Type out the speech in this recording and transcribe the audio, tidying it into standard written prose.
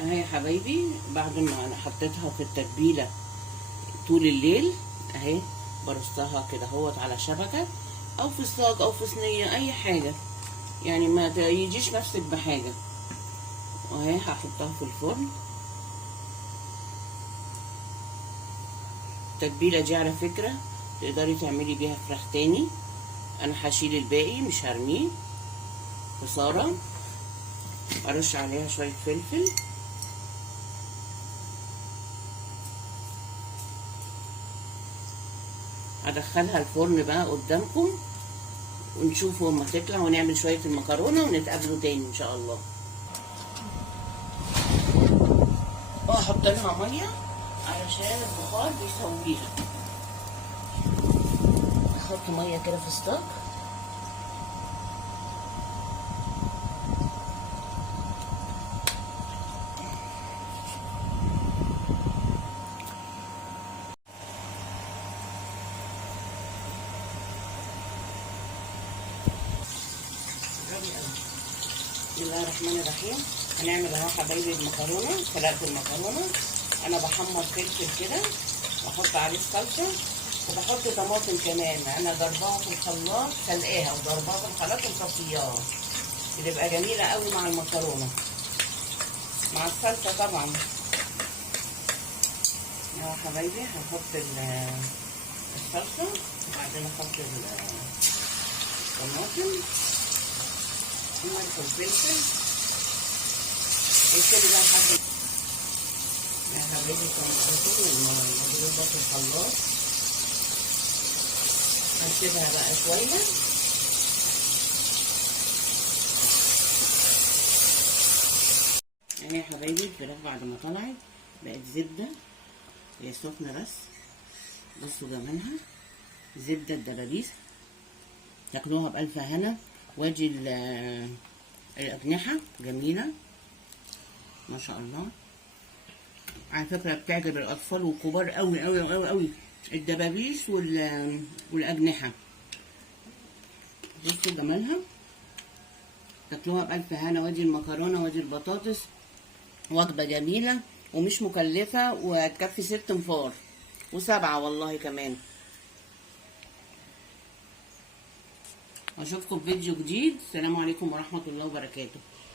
اهي يا حبايبي بعد ما انا حطيتها في التتبيله طول الليل اهي برصها كده اهوت على شبكه او في صاج او في صينيه اي حاجه، يعني ما يجيش نفسك بحاجه. واهي هحطها في الفرن. التتبيله دي على فكره تقدري تعملي بيها فراخ تاني. انا هشيل الباقي مش هرميه خساره. ارش عليها شويه فلفل، هدخلها الفرن بقى قدامكم ونشوف هما تطلع، ونعمل شويه المكرونه ونتقابلوا تاني ان شاء الله. واحط لها ميه علشان البخار بيسويها. احط ميه كده في الصاج. بسم الله الرحمن الرحيم. هنعمل اهو حبايبي المكرونه، سلقه المكرونه. انا بحمر فلفل كده واحط عليه الصلصه وبحط طماطم كمان. انا ضرباها في الخلاط، سلقاها وضرباها في الخلاط ومصفياها، بتبقى جميله قوي مع المكرونه مع الصلصه طبعا. اهو حبايبي هنحط الصلصه وبعدين احط الطماطم والملح والفلفل وكده بقى لحد يا حبايبي. طماطم المضروب ده في الخلاط هنسيبها بقى شويه. يعني يا حبايبي الفراخ بعد ما طلعت بقت زبده، هي سخنه بس بصوا جمالها، زبده الدبابيس. تاكلوها بألف هنا. وادي الأجنحة جميلة ما شاء الله، على فكرة بتعجب الأطفال والكبار أوي أوي أوي أوي، الدبابيس والأجنحة. بصوا جمالها، تاكلوها بألف هنا. وادي المكرونة وادي البطاطس، وجبة جميلة ومش مكلفة وهتكفي 6 انفار و7 والله كمان. اشوفكم في فيديو جديد. السلام عليكم ورحمة الله وبركاته.